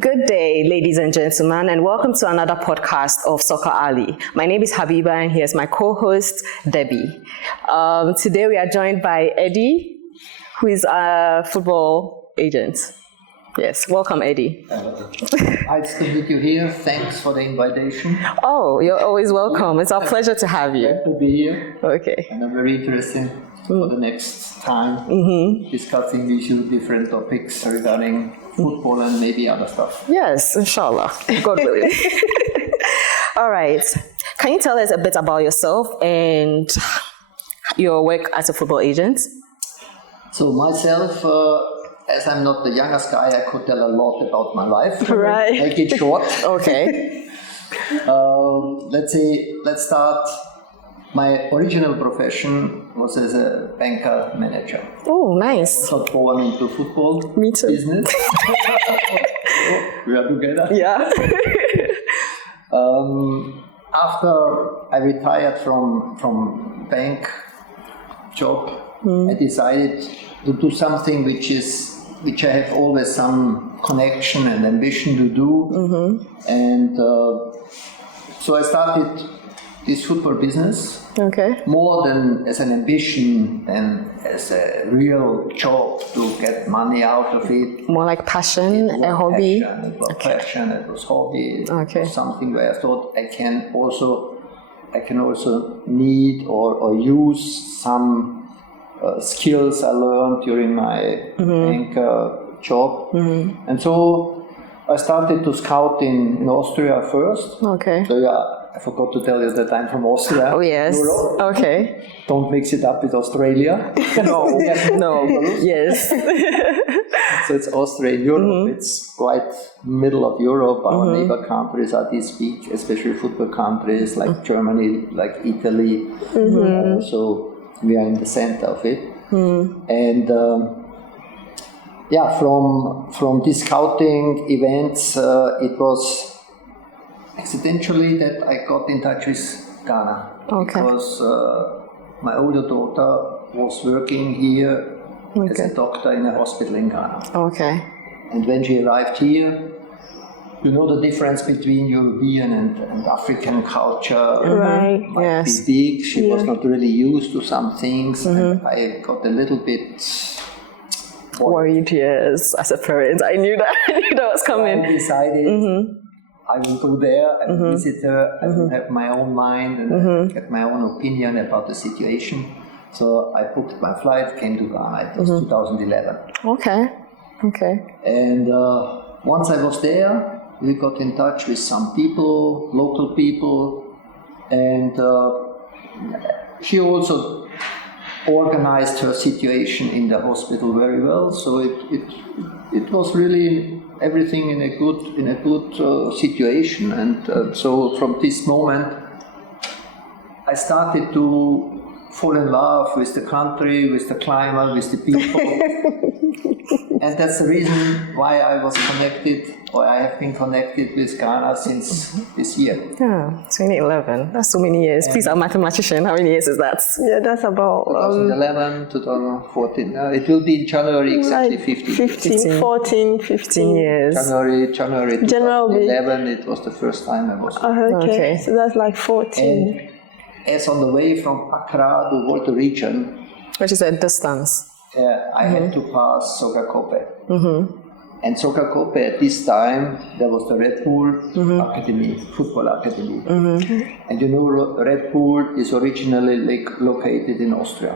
Good day, ladies and gentlemen, and welcome to another podcast of Soccer Alley. My name is Habiba, and here's my co-host, Debbie. Today we are joined by Edi, who is a football agent. Yes, welcome, Edi. Nice to meet you here. Thanks for the invitation. Oh, you're always welcome. It's our pleasure to have you. Glad to be here. Okay. And I'm very interested for the next time discussing with you different topics regarding football and maybe other stuff. Yes, inshallah. God willing. All right. Can you tell us a bit about yourself and your work as a football agent? So myself, as I'm not the youngest guy, I could tell a lot about my life. Right. Make it short. Okay. Let's start. My original profession was as a banker manager. Oh, nice. I was not born into football Me too. business. We are together. Yeah. After I retired from bank job, I decided to do something which I have always some connection and ambition to do. And so I started this football business. Okay. More than as an ambition and as a real job to get money out of it. More like passion, a hobby. It was passion, it was hobby. Okay. It was something where I thought I can also need or use some skills I learned during my bank job. And so I started to scout in Austria first. Okay. So yeah, I forgot to tell you that I'm from Austria. Oh, yes. Europe. Okay. Don't mix it up with Australia. No. Yes. So it's Austria in Europe. It's quite middle of Europe. Our neighbor countries are these big, especially football countries like Germany, like Italy. So we are in the center of it. And from these scouting events, it was accidentally that I got in touch with Ghana. Okay. Because my older daughter was working here as a doctor in a hospital in Ghana. Okay. And when she arrived here, you know the difference between European and African culture. Right, Might yes. be big. She was not really used to some things. And I got a little bit Worried, yes, as a parent. I knew that. Was coming. I decided I will go there, I will visit her, I will have my own mind and get my own opinion about the situation. So I booked my flight, came to Ghana. It was 2011. Okay. And once I was there, we got in touch with some people, local people, and she also organized her situation in the hospital very well. So it was really everything in a good situation. And so from this moment, I started to fall in love with the country, with the climate, with the people. And that's the reason why I was connected, or I have been connected with Ghana since this year. Yeah, 2011. That's so many years. Please, I'm a mathematician. How many years is that? Yeah, that's about 2011, 2014. It will be in January exactly 15 years. January 2011, it was the first time I was. Okay. So that's like 14. And as on the way from Accra to Volta region, Which is a distance. I had to pass Sogakope. And Sogakope at this time, there was the Red Bull Academy, football academy. And you know, Red Bull is originally located in Austria.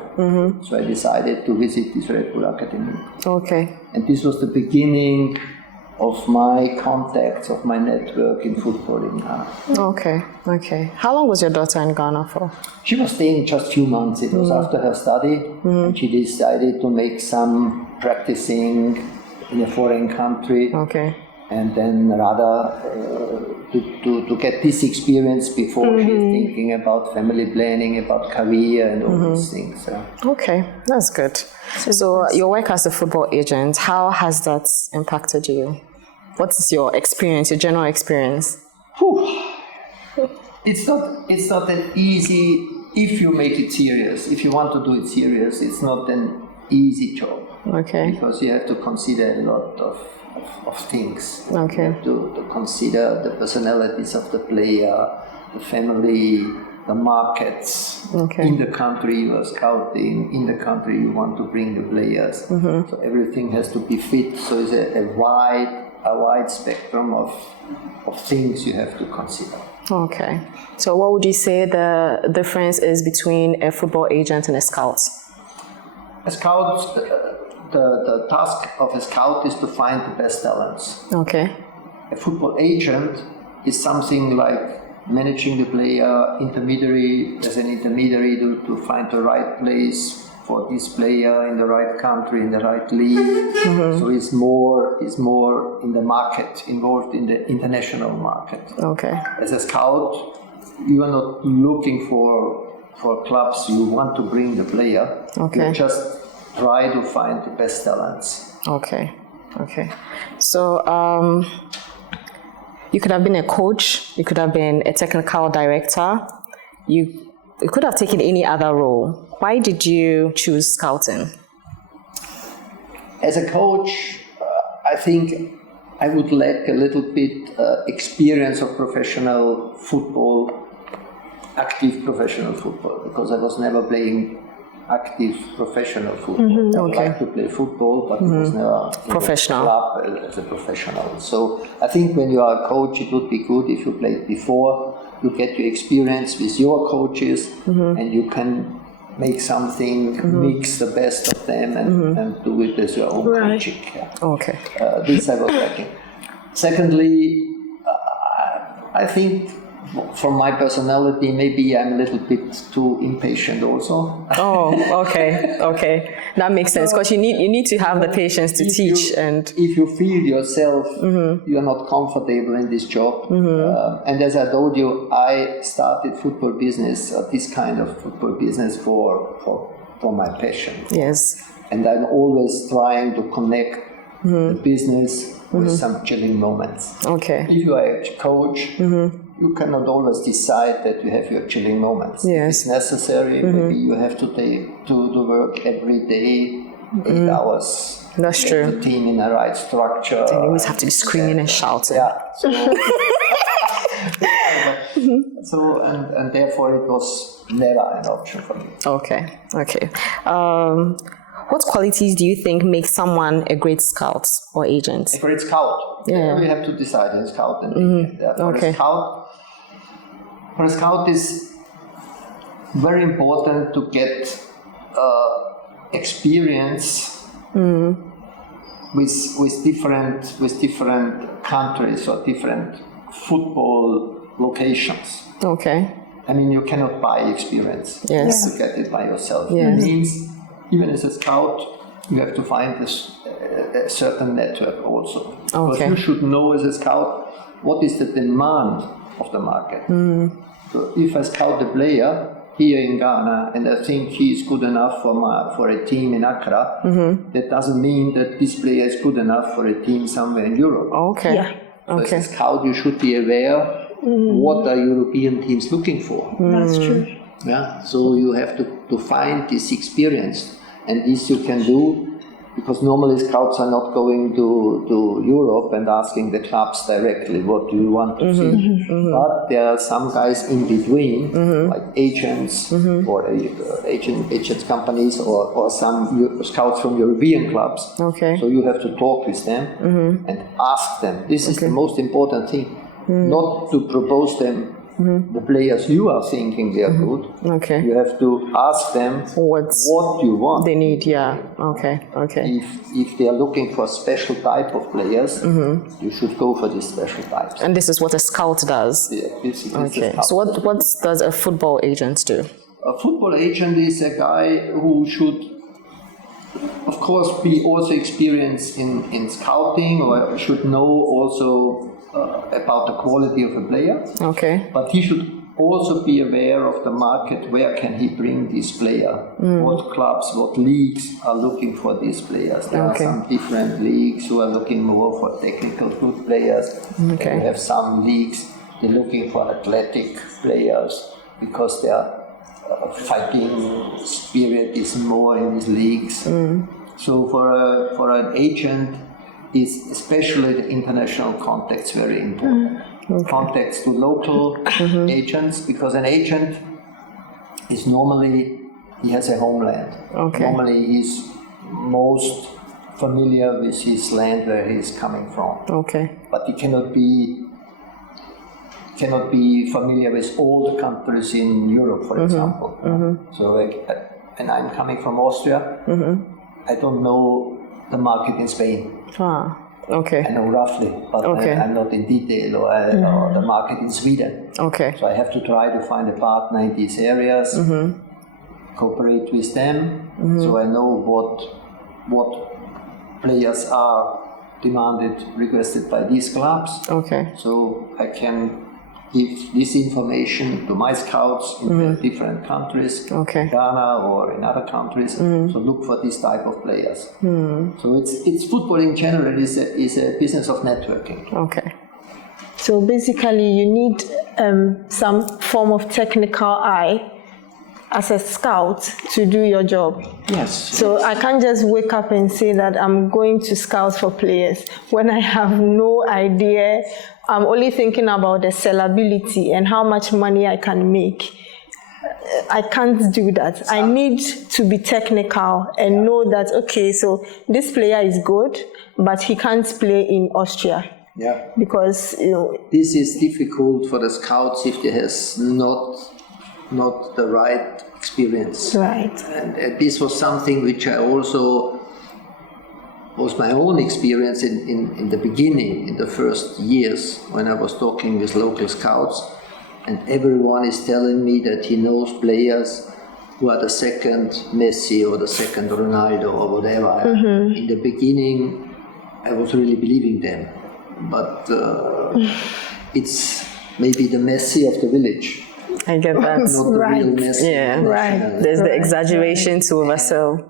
So I decided to visit this Red Bull Academy. Okay. And this was the beginning of my contacts, of my network in football in Ghana. Okay. How long was your daughter in Ghana for? She was staying just a few months. It was after her study. And she decided to make some practicing in a foreign country. Okay. And then rather to get this experience before she's thinking about family planning, about career and all these things. So. Okay, that's good. So your work as a football agent, how has that impacted you? What is your experience, your general experience? It's not that easy if you make it serious. If you want to do it serious, it's not an easy job. Okay. Because you have to consider a lot of of things. Okay. You have to consider the personalities of the player, the family, the markets in the country you are scouting, in the country you want to bring the players. So everything has to be fit. So it's a wide spectrum of things you have to consider. Okay. So what would you say the difference is between a football agent and a scout? A scout, the task of a scout is to find the best talents. Okay. A football agent is something like managing the player, as an intermediary to find the right place for this player in the right country, in the right league. So it's more in the market, involved in the international market. Okay. As a scout, you are not looking for clubs you want to bring the player. Okay. You just try to find the best talents. Okay. So you could have been a coach, you could have been a technical director, you could have taken any other role. Why did you choose scouting? As a coach, I think I would lack a little bit experience of professional football, active professional football, because I was never playing active professional football. I would like to play football, but it was never professional in the club as a professional. So I think when you are a coach, it would be good if you played before. You get your experience with your coaches, and you can make something, mix the best of them, and do it as your own coaching. Yeah. Okay. This I was lacking. Secondly, I think from my personality, maybe I'm a little bit too impatient also. Oh, okay. That makes sense, because you need to have the patience to teach. If you feel yourself, you are not comfortable in this job. And as I told you, I started football business, this kind of football business for my passion. Yes. And I'm always trying to connect the business with some chilling moments. Okay. If you are a coach, you cannot always decide that you have your chilling moments. Yes. If it's necessary, maybe you have to do work every day, 8 hours. That's get true. the team in the right structure. You always have to be screaming and shouting. Yeah. So, and therefore it was never an option for me. Okay. What qualities do you think make someone a great scout or agent? A great scout. Yeah. We have to decide in scout and agent. For a scout is very important to get experience with different countries or different football locations. Okay. I mean, you cannot buy experience. Yes. You get it by yourself. Yes. It means even as a scout, you have to find a certain network also. Because you should know as a scout what is the demand of the market. So if I scout a player here in Ghana and I think he is good enough for a team in Accra, that doesn't mean that this player is good enough for a team somewhere in Europe. Okay. Yeah. So as a scout, you should be aware what are European teams looking for. That's true. Yeah, so you have to find this experience, and this you can do because normally scouts are not going to Europe and asking the clubs directly what do you want to see. But there are some guys in between, like agents or agents companies or some scouts from European clubs. Okay. So you have to talk with them and ask them. This is the most important thing, not to propose them the players you are thinking they are good. Okay. You have to ask them what you want. They need, yeah. Okay. If they are looking for a special type of players, you should go for these special types. And this is what a scout does? Yeah, this is Okay. a scout. So what does a football agent do? A football agent is a guy who should, of course, be also experienced in scouting, or should know also about the quality of a player. Okay. But he should also be aware of the market. Where can he bring this player? What clubs, what leagues are looking for these players? There are some different leagues who are looking more for technical good players. Okay. We have some leagues they're looking for athletic players because their fighting spirit is more in these leagues. So for an agent, is especially the international contacts very important. Contacts to local agents, because an agent is normally, he has a homeland. Normally he's most familiar with his land where he's coming from. But he cannot be familiar with all the countries in Europe, for example. So and I'm coming from Austria, I don't know the market in Spain. I know roughly, but I'm not in detail, or the market in Sweden. So I have to try to find a partner in these areas, cooperate with them, so I know what players are demanded, requested by these clubs. So I can give this information to my scouts in the different countries, Ghana or in other countries. So look for this type of players. So it's football in general is a business of networking. So basically, you need some form of technical eye as a scout to do your job. So I can't just wake up and say that I'm going to scout for players when I have no idea. I'm only thinking about the sellability and how much money I can make. I can't do that. I need to be technical and know that, okay, so this player is good, but he can't play in Austria. Because, this is difficult for the scouts if they has not the right experience. And this was something which I also was my own experience in the beginning, in the first years, when I was talking with local scouts, and everyone is telling me that he knows players who are the second Messi or the second Ronaldo or whatever. In the beginning, I was really believing them, but it's maybe the Messi of the village. I get that. Not the real Messi. There's the exaggeration to oversell.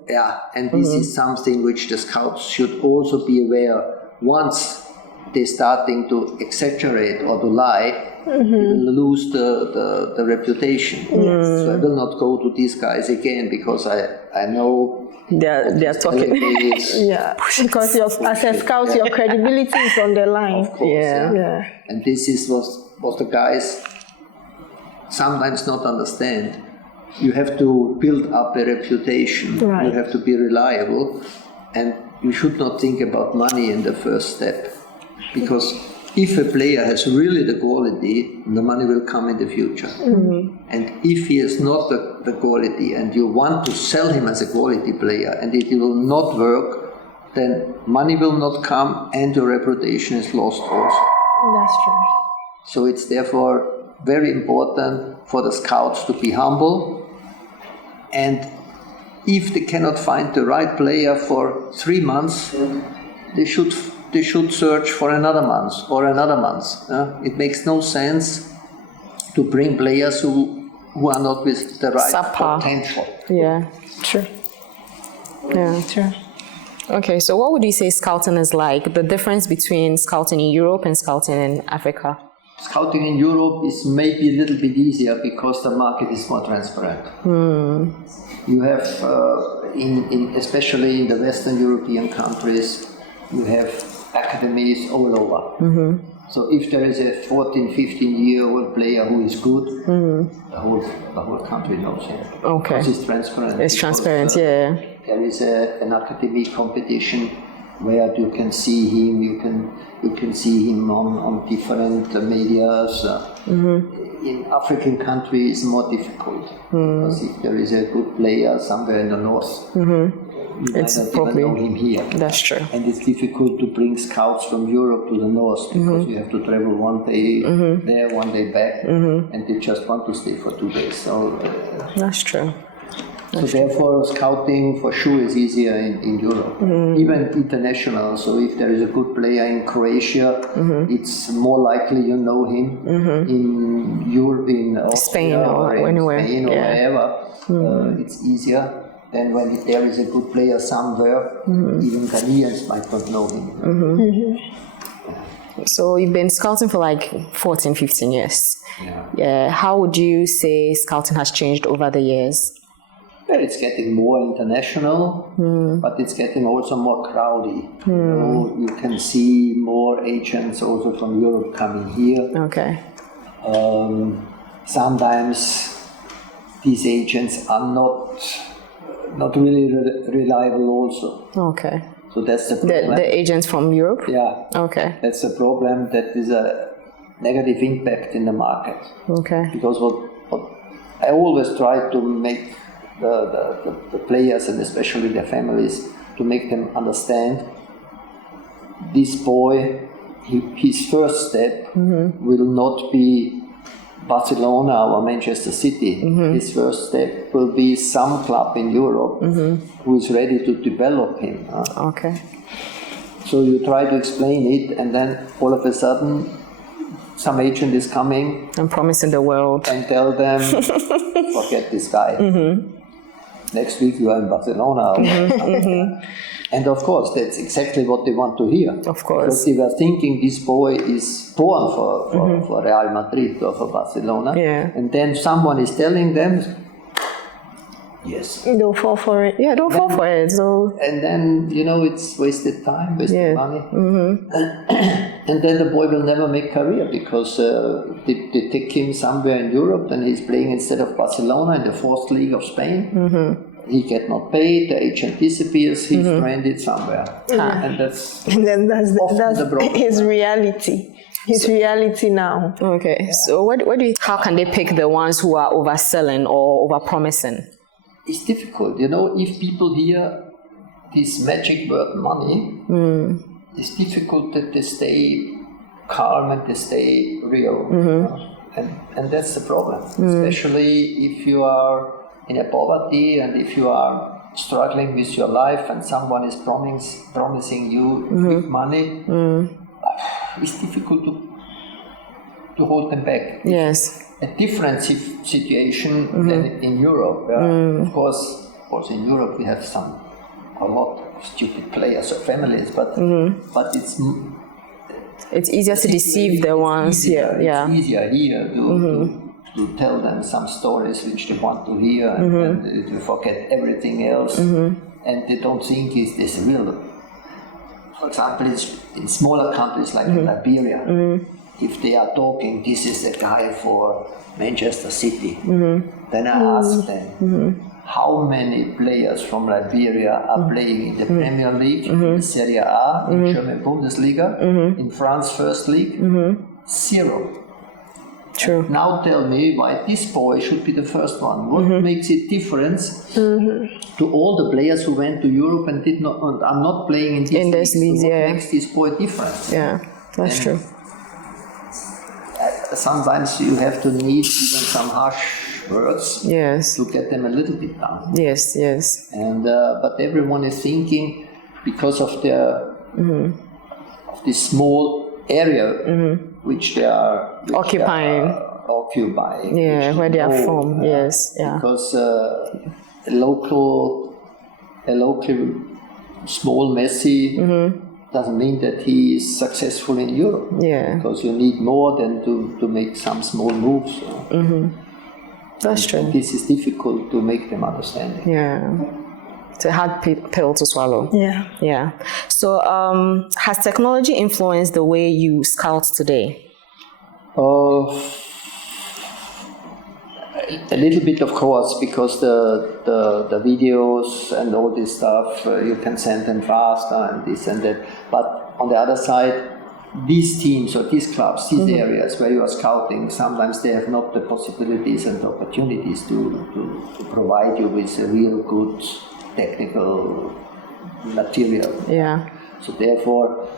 And this is something which the scouts should also be aware. Once they're starting to exaggerate or to lie, they will lose the reputation. So I will not go to these guys again, because I know they're talking. Because as a scout, your credibility is on the line. Of course, And this is what the guys sometimes not understand. You have to build up a reputation. You have to be reliable, and you should not think about money in the first step, because if a player has really the quality, the money will come in the future. And if he has not the quality, and you want to sell him as a quality player, and it will not work, then money will not come, and your reputation is lost also. That's true. So it's therefore very important for the scouts to be humble, and if they cannot find the right player for 3 months, they should search for another month or another month. It makes no sense to bring players who are not with the right potential. True. Okay, so what would you say scouting is like? The difference between scouting in Europe and scouting in Africa? Scouting in Europe is maybe a little bit easier because the market is more transparent. You have, especially in the Western European countries, you have academies all over. So if there is a 14, 15-year-old player who is good, the whole country knows him. Because it's transparent. It's transparent, There is an academy competition where you can see him, you can see him on different medias. In African countries, it's more difficult, because if there is a good player somewhere in the north, you might not even know him here. That's true. And it's difficult to bring scouts from Europe to the north, because you have to travel one day there, one day back, and they just want to stay for 2 days. So that's true. So therefore, scouting for sure is easier in Europe, even international. So if there is a good player in Croatia, it's more likely you know him in Europe, in Austria, Spain or anywhere, Spain or wherever. It's easier than when there is a good player somewhere. Even Ghanaians might not know him. So you've been scouting for like 14, 15 years. How would you say scouting has changed over the years? Well, it's getting more international, but it's getting also more crowdy. You know, you can see more agents also from Europe coming here. Okay. Sometimes these agents are not really reliable also. Okay. So that's the problem. The agents from Europe? Yeah. Okay. That's the problem. That is a negative impact in the market. Okay. Because what I always try to make the players and especially their families, to make them understand this boy, his first step will not be Barcelona or Manchester City. His first step will be some club in Europe who is ready to develop him. Okay. So you try to explain it, and then all of a sudden some agent is coming I'm promising the world. and tell them, forget this guy. Next week you are in Barcelona. And of course, that's exactly what they want to hear. Of course. Because they were thinking this boy is born for Real Madrid or for Barcelona. Yeah. And then someone is telling them, yes. They'll fall for it. Yeah, don't fall for it. So And then, you know, it's wasted time, wasted money. And then the boy will never make career because they take him somewhere in Europe and he's playing instead of Barcelona in the 4th league of Spain. He get not paid, the agent disappears, he's stranded somewhere. And that's And then that's the problem. his reality. His reality now. okay. So what do you? How can they pick the ones who are overselling or overpromising? It's difficult, you know, if people hear this magic word money, it's difficult that they stay calm and they stay real. And that's the problem, especially if you are in a poverty and if you are struggling with your life and someone is promising you quick money, it's difficult to hold them back. Yes. A different situation than in Europe. Of course, also in Europe we have a lot of stupid players or families, but It's easier to deceive the ones here. Yeah. It's easier here to tell them some stories which they want to hear and to forget everything else, and they don't think it's this real. For example, it's in smaller countries like Liberia. If they are talking, this is the guy for Manchester City, then I ask them, how many players from Liberia are playing in the Premier League, in Serie A, in German Bundesliga, in France First League? 0. True. Now tell me why this boy should be the first one. What makes it difference to all the players who went to Europe and did not and are not playing in this league? So what makes this boy different? Yeah, that's true. Sometimes you have to need even some harsh words Yes. to get them a little bit down. Yes. Yes. And but everyone is thinking because of their of this small area which they are Occupying. Yeah, which where they are know, from. Yes. Yeah. Because a local small Messi doesn't mean that he is successful in Europe. Yeah. Because you need more than to make some small moves. That's true. This is difficult to make them understand. Yeah. It's a hard pill to swallow. Yeah. Yeah. So, has technology influenced the way you scout today? A little bit, of course, because the videos and all this stuff, you can send them faster and this and that. But on the other side, these teams or these clubs, these areas where you are scouting, sometimes they have not the possibilities and the opportunities to provide you with a real good technical material. Yeah. So therefore,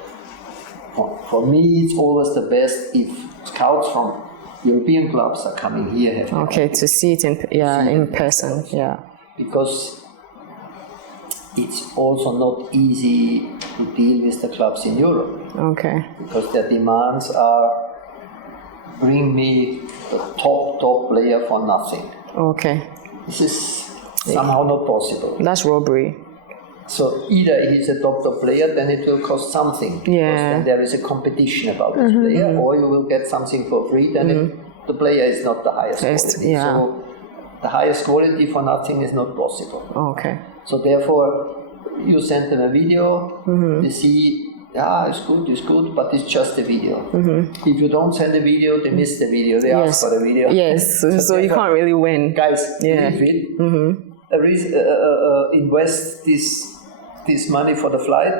for me, it's always the best if scouts from European clubs are coming here. Okay, to see it in person. Yeah. Because it's also not easy to deal with the clubs in Europe. Okay. Because their demands are, bring me the top player for nothing. Okay. This is somehow not possible. That's robbery. So either he's a top player, then it will cost something. Because then there is a competition about this player, or you will get something for free, then the player is not the highest quality. Yeah. So the highest quality for nothing is not possible. Okay. So therefore, you send them a video, they see, it's good, but it's just a video. If you don't send a video, they miss the video, they ask for the video. Yes, so you can't really win. Guys, leave it. Invest this money for the flight,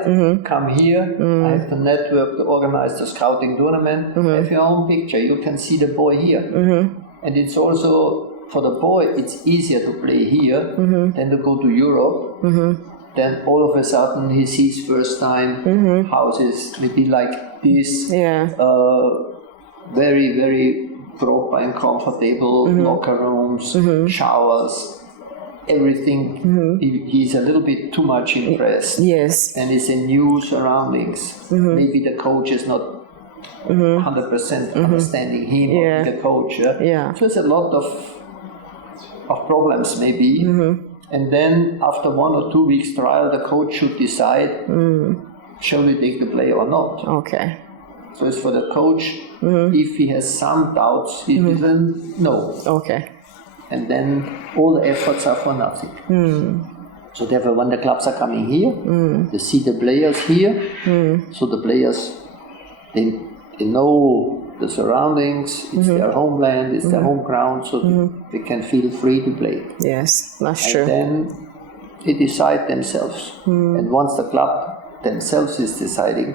come here, I have the network to organize the scouting tournament, have your own picture, you can see the boy here. And it's also, for the boy, it's easier to play here than to go to Europe. Then all of a sudden he sees first time houses, maybe like this, very, very proper and comfortable locker rooms, showers, everything. He's a little bit too much impressed. Yes. And it's in new surroundings. Maybe the coach is not 100% understanding him or the coach. So it's a lot of problems maybe. And then after 1 or 2 weeks trial, the coach should decide, shall we take the player or not? Okay. So it's for the coach. If he has some doubts, he doesn't know. Okay. And then all the efforts are for nothing. So therefore, when the clubs are coming here, they see the players here. So the players, they know the surroundings, it's their homeland, it's their home ground, so they can feel free to play. Yes, that's true. And then they decide themselves. And once the club themselves is deciding,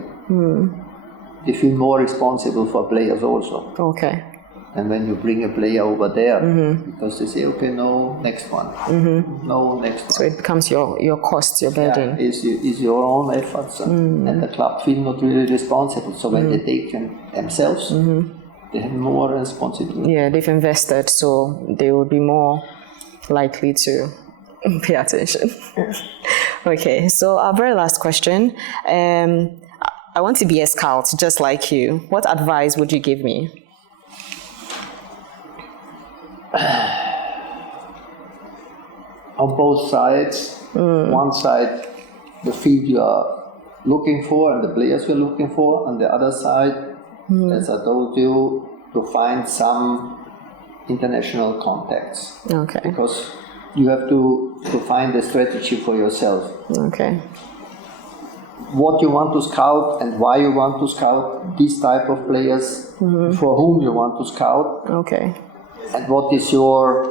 they feel more responsible for players also. Okay. And when you bring a player over there, because they say, okay, no, next one. No, next one. So it becomes your cost, your burden. Is your own efforts. And the club feel not really responsible. So when they take them themselves, they have more responsibility. Yeah, they've invested, so they will be more likely to pay attention. Okay, so our very last question. I want to be a scout just like you. What advice would you give me? On both sides. One side, the field you are looking for and the players you're looking for. On the other side, as I told you, to find some international contacts. Okay. Because you have to find a strategy for yourself. Okay. What you want to scout and why you want to scout these type of players, for whom you want to scout. Okay. And what is your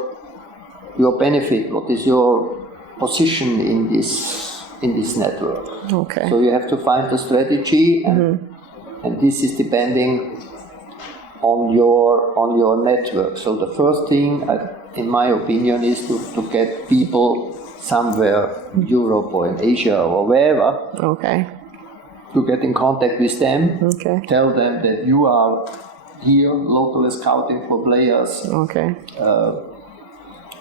benefit? What is your position in this network? Okay. So you have to find the strategy, and this is depending on your network. So the first thing, in my opinion, is to get people somewhere in Europe or in Asia or wherever. Okay. To get in contact with them. Okay. Tell them that you are here locally scouting for players. Okay.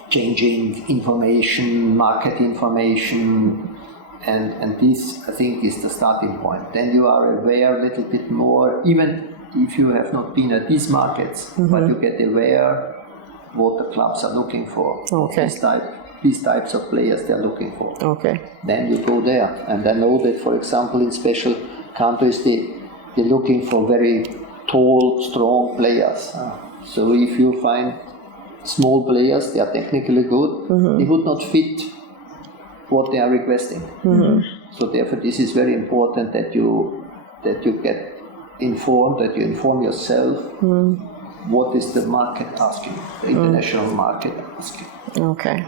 Changing information, market information, and this I think is the starting point. Then you are aware a little bit more, even if you have not been at these markets, but you get aware what the clubs are looking for. Okay. These types of players they are looking for. Okay. Then you go there, and I know that, for example, in special countries they're looking for very tall, strong players. So if you find small players, they are technically good, they would not fit what they are requesting. So therefore this is very important that you get informed, that you inform yourself what is the market asking, the international market asking. Okay.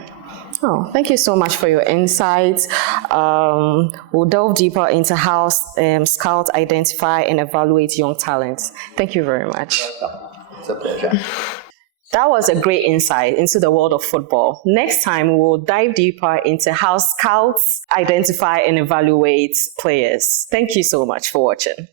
Oh, thank you so much for your insights. We'll delve deeper into how scouts identify and evaluate young talents. Thank you very much. It's a pleasure. That was a great insight into the world of football. Next time, we'll dive deeper into how scouts identify and evaluate players. Thank you so much for watching.